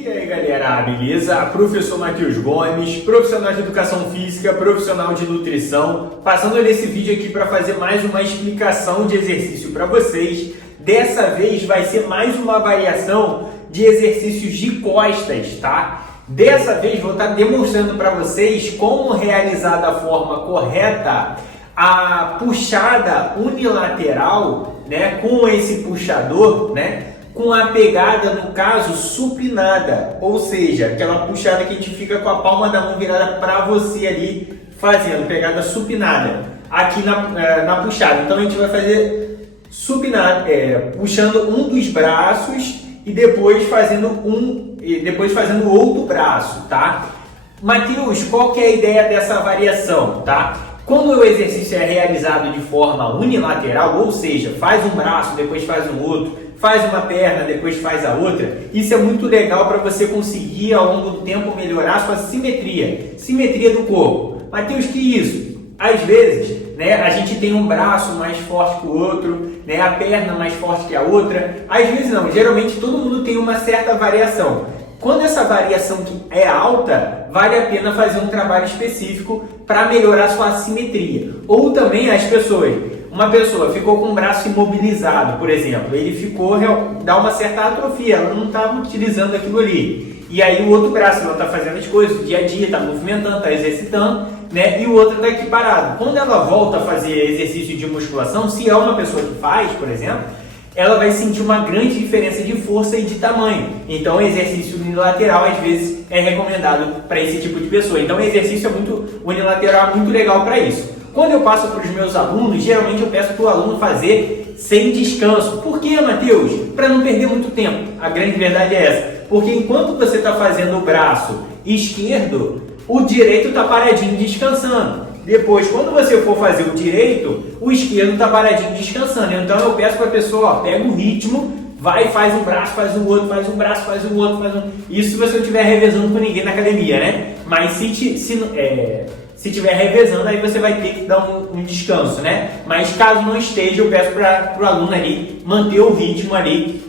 E aí galera, beleza? Professor Matheus Gomes, profissional de educação física, profissional de nutrição, passando nesse vídeo aqui para fazer mais uma explicação de exercício para vocês. Dessa vez vai ser mais uma variação de exercícios de costas, tá? Dessa vez vou estar demonstrando para vocês como realizar da forma correta a puxada unilateral, né, com esse puxador, né, com a pegada, no caso, supinada, ou seja, aquela puxada que a gente fica com a palma da mão virada para você ali, fazendo pegada supinada aqui na puxada. Então a gente vai fazer supinada, puxando um dos braços e depois fazendo o outro braço, tá? Matheus, qual que é a ideia dessa variação, tá? Quando o exercício é realizado de forma unilateral, ou seja, faz um braço, depois faz um outro, faz uma perna, depois faz a outra, isso é muito legal para você conseguir ao longo do tempo melhorar a sua simetria do corpo. Matheus, que isso? Às vezes, né, a gente tem um braço mais forte que o outro, né, a perna mais forte que a outra. Às vezes não, geralmente todo mundo tem uma certa variação. Quando essa variação é alta, vale a pena fazer um trabalho específico para melhorar a sua assimetria. Ou também uma pessoa ficou com o braço imobilizado, por exemplo, dá uma certa atrofia, ela não está utilizando aquilo ali. E aí o outro braço, ela está fazendo as coisas do dia a dia, está movimentando, está exercitando, né? E o outro está aqui parado. Quando ela volta a fazer exercício de musculação, se é uma pessoa que faz, por exemplo, ela vai sentir uma grande diferença de força e de tamanho. Então, o exercício unilateral, às vezes, é recomendado para esse tipo de pessoa. Então, o exercício unilateral é muito legal para isso. Quando eu passo para os meus alunos, geralmente eu peço para o aluno fazer sem descanso. Por quê, Matheus? Para não perder muito tempo. A grande verdade é essa. Porque enquanto você está fazendo o braço esquerdo, o direito está paradinho descansando. Depois, quando você for fazer o direito, o esquerdo está paradinho descansando. Então eu peço para a pessoa, pega o ritmo, vai, faz um braço, faz o outro, faz um braço, faz o outro, Isso se você não estiver revezando com ninguém na academia, né? Mas se estiver revezando, aí você vai ter que dar um descanso, né? Mas caso não esteja, eu peço para o aluno ali manter o ritmo ali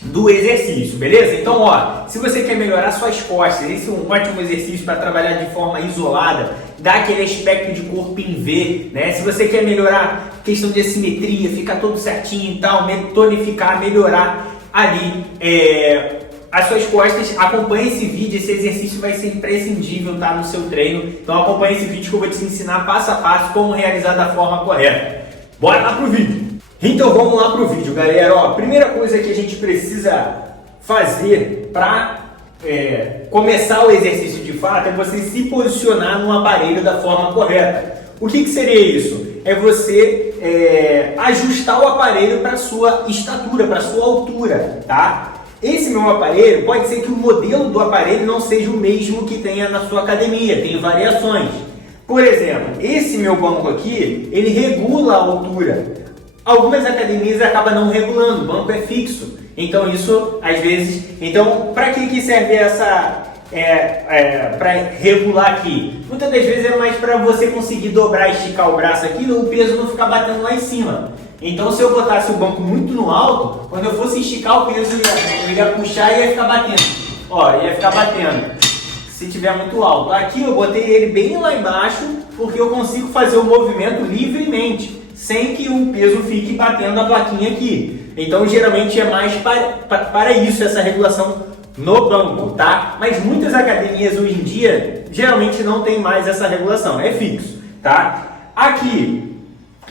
do exercício, beleza? Então, ó, se você quer melhorar suas costas, esse é um ótimo exercício para trabalhar de forma isolada, dar aquele aspecto de corpo em V, né? Se você quer melhorar a questão de assimetria, ficar todo certinho e tal, tonificar, melhorar ali as suas costas, acompanhe esse vídeo, esse exercício vai ser imprescindível, tá, no seu treino. Então acompanhe esse vídeo que eu vou te ensinar passo a passo como realizar da forma correta. Bora lá pro vídeo! Então vamos lá pro vídeo, galera. Ó, a primeira coisa que a gente precisa fazer para começar o exercício de fato é você se posicionar no aparelho da forma correta. O que seria isso? É você ajustar o aparelho para sua estatura, para sua altura, tá? Esse meu aparelho, pode ser que o modelo do aparelho não seja o mesmo que tenha na sua academia, tem variações. Por exemplo, esse meu banco aqui, ele regula a altura. Algumas academias acabam não regulando, o banco é fixo. Então isso, às vezes... Então, para que serve para regular aqui? Muitas das vezes é mais para você conseguir dobrar e esticar o braço aqui, o peso não ficar batendo lá em cima. Então, se eu botasse o banco muito no alto, quando eu fosse esticar o peso, eu ia puxar e ia ficar batendo. Ó, ia ficar batendo. Se tiver muito alto. Aqui eu botei ele bem lá embaixo, porque eu consigo fazer o movimento livremente, sem que o peso fique batendo a plaquinha aqui. Então, geralmente é mais para isso, essa regulação no banco, tá? Mas muitas academias hoje em dia, geralmente não tem mais essa regulação, é fixo, tá?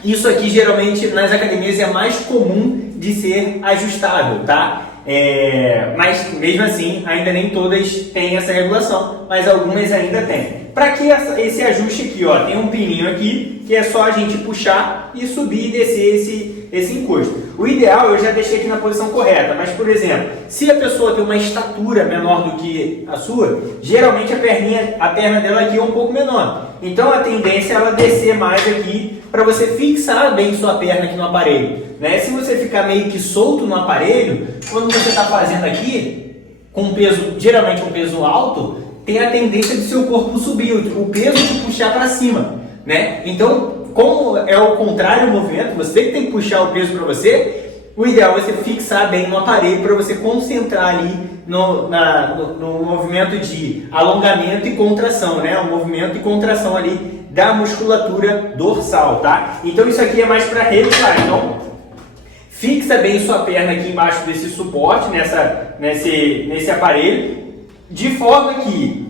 Isso aqui geralmente nas academias é mais comum de ser ajustável, tá? Mas mesmo assim, ainda nem todas têm essa regulação, mas algumas ainda têm. Para que esse ajuste aqui, ó, tem um pininho aqui, que é só a gente puxar e subir e descer esse encosto. O ideal eu já deixei aqui na posição correta, mas por exemplo, se a pessoa tem uma estatura menor do que a sua, geralmente a perna dela aqui é um pouco menor. Então a tendência é ela descer mais aqui para você fixar bem sua perna aqui no aparelho, né? Se você ficar meio que solto no aparelho, quando você está fazendo aqui, com um peso, geralmente um peso alto, tem a tendência de seu corpo subir, o peso de puxar para cima, né? Então, como é o contrário do movimento, você que tem que puxar o peso para você, o ideal é você fixar bem no aparelho para você concentrar ali no movimento de alongamento e contração, né? O movimento e contração ali da musculatura dorsal, tá? Então isso aqui é mais para regular. Então fixa bem sua perna aqui embaixo desse suporte, nesse aparelho, de forma que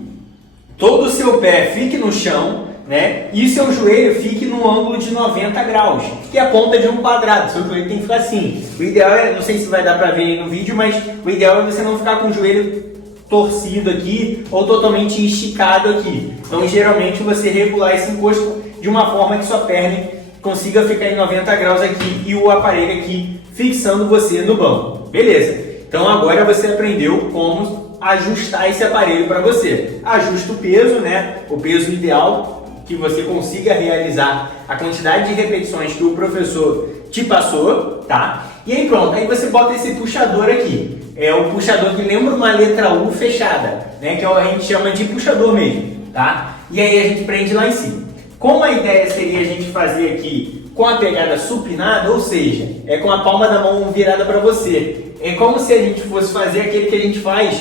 todo o seu pé fique no chão, né? E seu joelho fique no ângulo de 90 graus, que é a ponta de um quadrado. Seu joelho tem que ficar assim. O ideal é, não sei se vai dar para ver aí no vídeo, mas o ideal é você não ficar com o joelho torcido aqui ou totalmente esticado aqui. Então, geralmente, você regular esse encosto de uma forma que sua perna consiga ficar em 90 graus aqui e o aparelho aqui fixando você no banco. Beleza? Então, agora você aprendeu como ajustar esse aparelho para você. Ajusta o peso, né? O peso ideal que você consiga realizar a quantidade de repetições que o professor te passou, tá? E aí pronto, aí você bota esse puxador aqui. É o puxador que lembra uma letra U fechada, né? Que a gente chama de puxador mesmo, tá? E aí a gente prende lá em cima. Como a ideia seria a gente fazer aqui com a pegada supinada, ou seja, é com a palma da mão virada para você. É como se a gente fosse fazer aquele que a gente faz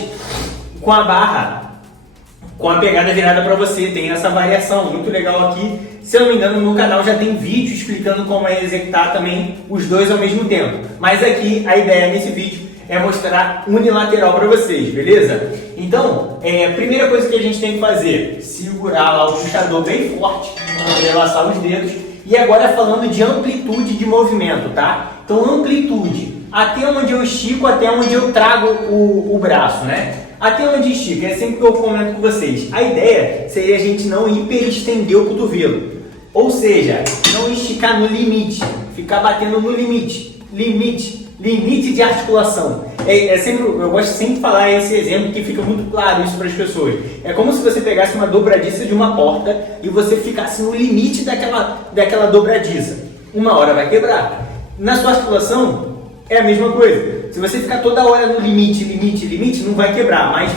com a barra, com a pegada virada para você. Tem essa variação muito legal aqui. Se eu não me engano, no canal já tem vídeo explicando como é executar também os dois ao mesmo tempo. Mas aqui a ideia nesse vídeo é mostrar unilateral para vocês, beleza? Então, a primeira coisa que a gente tem que fazer, segurar lá o puxador bem forte, relaxar os dedos. E agora falando de amplitude de movimento, tá? Então, amplitude, até onde eu estico, até onde eu trago o braço, né? Até onde estica, é sempre que eu comento com vocês. A ideia seria a gente não hiperestender o cotovelo. Ou seja, não esticar no limite, ficar batendo no limite. Limite de articulação. Eu gosto sempre de falar esse exemplo que fica muito claro isso para as pessoas. É como se você pegasse uma dobradiça de uma porta e você ficasse no limite daquela dobradiça. Uma hora vai quebrar. Na sua articulação é a mesma coisa. Se você ficar toda hora no limite, não vai quebrar, mas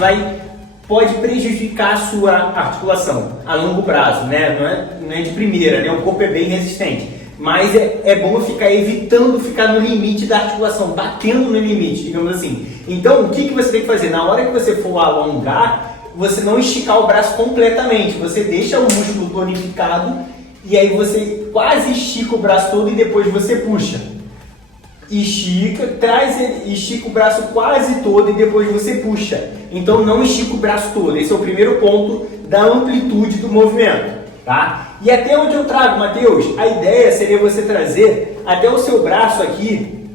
pode prejudicar a sua articulação a longo prazo, né? Não é de primeira, né? O corpo é bem resistente. Mas é bom ficar evitando ficar no limite da articulação, batendo no limite, digamos assim. Então, o que você tem que fazer? Na hora que você for alongar, você não esticar o braço completamente. Você deixa o músculo tonificado e aí você quase estica o braço todo e depois você puxa. Estica o braço quase todo e depois você puxa. Então, não estica o braço todo. Esse é o primeiro ponto da amplitude do movimento. Tá? E até onde eu trago, Matheus? A ideia seria você trazer até o seu braço aqui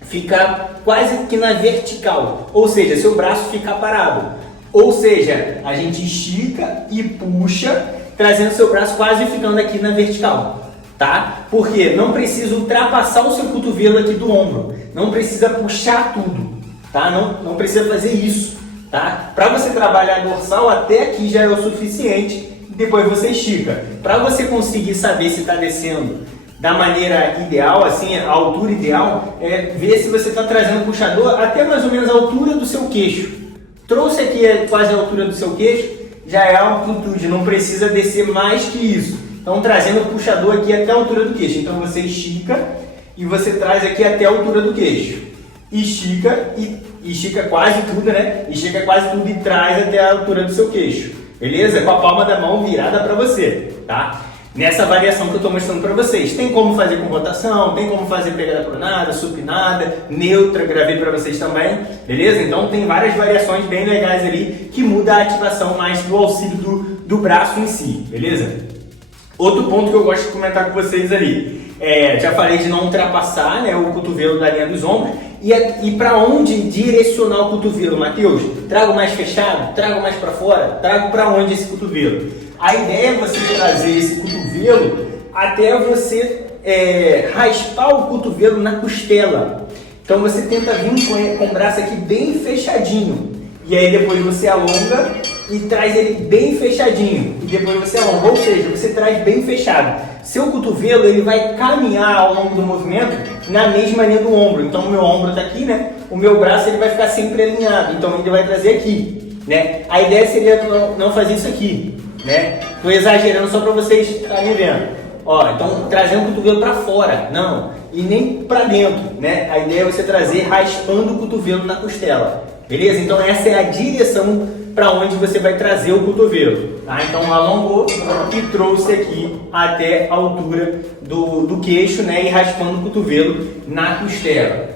ficar quase que na vertical, ou seja, seu braço ficar parado. Ou seja, a gente estica e puxa, trazendo seu braço quase ficando aqui na vertical. Tá? Porque não precisa ultrapassar o seu cotovelo aqui do ombro, não precisa puxar tudo, tá? Não precisa fazer isso. Tá? Para você trabalhar a dorsal, até aqui já é o suficiente. Depois você estica. Para você conseguir saber se está descendo da maneira ideal, assim, a altura ideal, é ver se você está trazendo o puxador até mais ou menos a altura do seu queixo. Trouxe aqui quase a altura do seu queixo, já é a amplitude, não precisa descer mais que isso. Então, trazendo o puxador aqui até a altura do queixo. Então, você estica e você traz aqui até a altura do queixo. Estica quase tudo, né? Estica quase tudo e traz até a altura do seu queixo. Beleza? Com a palma da mão virada para você, tá? Nessa variação que eu estou mostrando para vocês. Tem como fazer com rotação, tem como fazer pegada pronada, supinada, neutra, gravei para vocês também, beleza? Então tem várias variações bem legais ali que muda a ativação mais do auxílio do braço em si, beleza? Outro ponto que eu gosto de comentar com vocês ali, já falei de não ultrapassar, né, o cotovelo da linha dos ombros. E para onde direcionar o cotovelo, Matheus? Trago mais fechado? Trago mais para fora? Trago para onde esse cotovelo? A ideia é você trazer esse cotovelo até você raspar o cotovelo na costela. Então você tenta vir com o braço aqui bem fechadinho. E aí depois você alonga e traz ele bem fechadinho. E depois você alonga, ou seja, você traz bem fechado. Seu cotovelo ele vai caminhar ao longo do movimento na mesma linha do ombro. Então o meu ombro está aqui, né? O meu braço ele vai ficar sempre alinhado. Então ele vai trazer aqui, né? A ideia seria não fazer isso aqui, né? Estou exagerando só para vocês estarem vendo. Ó, então trazer o cotovelo para fora, não, e nem para dentro, né? A ideia é você trazer raspando o cotovelo na costela, beleza? Então essa é a direção para onde você vai trazer o cotovelo, tá? Então alongou e trouxe aqui até a altura do queixo, né? E raspando o cotovelo na costela.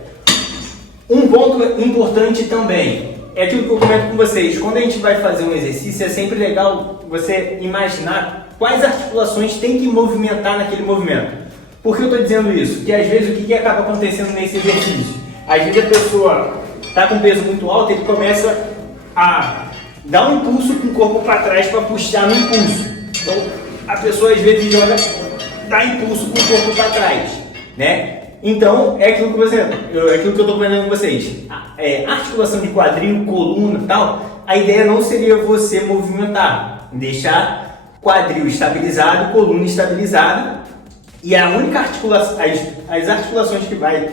Um ponto importante também é aquilo que eu comento com vocês. Quando a gente vai fazer um exercício, é sempre legal você imaginar quais articulações tem que movimentar naquele movimento. Por que eu estou dizendo isso? Porque às vezes o que acaba acontecendo nesse exercício? Às vezes a pessoa está com peso muito alto e ele começa a dar um impulso com o corpo para trás para puxar no impulso. Então a pessoa às vezes joga, dá impulso com o corpo para trás, né? Então é aquilo que eu estou comentando com vocês. Articulação de quadril, coluna e tal, a ideia não seria você movimentar, deixar quadril estabilizado, coluna estabilizada, e a única articulação, as articulações que vai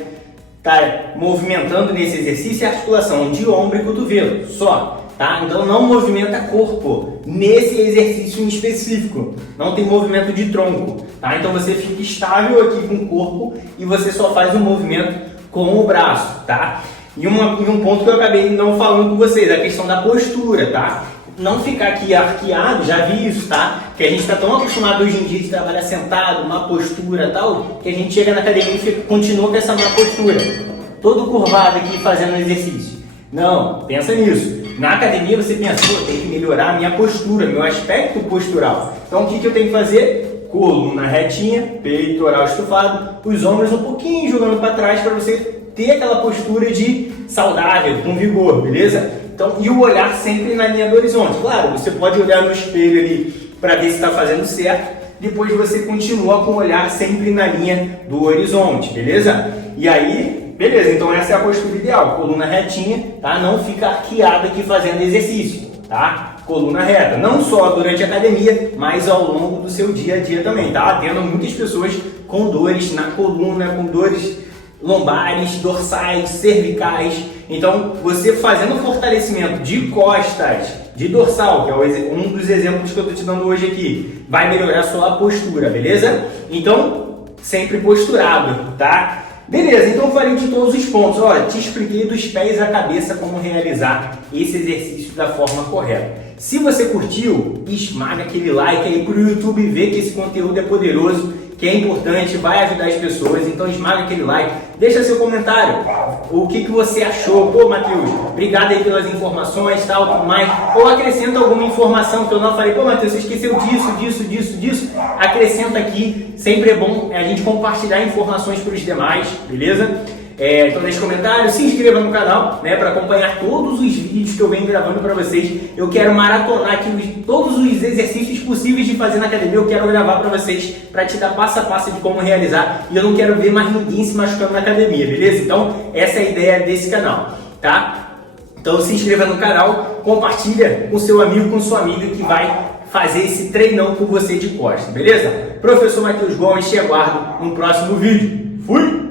estar movimentando nesse exercício é a articulação de ombro e cotovelo, só, tá? Então não movimenta corpo nesse exercício em específico, não tem movimento de tronco, tá? Então você fica estável aqui com o corpo e você só faz o movimento com o braço, tá? E um ponto que eu acabei não falando com vocês, a questão da postura, tá? Não ficar aqui arqueado, já vi isso, tá? Que a gente está tão acostumado hoje em dia de trabalhar sentado, má postura e tal, que a gente chega na academia e continua com essa má postura. Todo curvado aqui fazendo exercício. Não, pensa nisso. Na academia você pensa, pô, tem que melhorar a minha postura, meu aspecto postural. Então o que eu tenho que fazer? Coluna retinha, peitoral estufado, os ombros um pouquinho jogando para trás para você ter aquela postura de saudável, com vigor, beleza? Então, e o olhar sempre na linha do horizonte. Claro, você pode olhar no espelho ali para ver se está fazendo certo, depois você continua com o olhar sempre na linha do horizonte, beleza? E aí, beleza, então essa é a postura ideal, coluna retinha, tá? Não fica arqueado aqui fazendo exercício, tá? Coluna reta, não só durante a academia, mas ao longo do seu dia a dia também, tá? Tendo muitas pessoas com dores na coluna, com dores lombares, dorsais, cervicais. Então, você fazendo fortalecimento de costas, de dorsal, que é um dos exemplos que eu estou te dando hoje aqui, vai melhorar a sua postura, beleza? Então, sempre posturado, tá? Beleza, então eu falei de todos os pontos. Olha, te expliquei dos pés à cabeça como realizar esse exercício da forma correta. Se você curtiu, esmaga aquele like aí para o YouTube ver que esse conteúdo é poderoso, que é importante, vai ajudar as pessoas. Então esmaga aquele like, deixa seu comentário, o que você achou. Pô, Matheus, obrigado aí pelas informações, tal, tudo mais. Ou acrescenta alguma informação que eu não falei. Pô, Matheus, você esqueceu disso. Acrescenta aqui, sempre é bom a gente compartilhar informações para os demais, beleza? Então deixe comentário, se inscreva no canal, né, para acompanhar todos os vídeos que eu venho gravando para vocês. Eu quero maratonar aqui todos os exercícios possíveis de fazer na academia. Eu quero gravar para vocês, para te dar passo a passo de como realizar. E eu não quero ver mais ninguém se machucando na academia, beleza? Então essa é a ideia desse canal, tá? Então se inscreva no canal, compartilha com seu amigo, com sua amiga que vai fazer esse treinão com você de costas, beleza? Professor Matheus Gomes, te aguardo no próximo vídeo. Fui!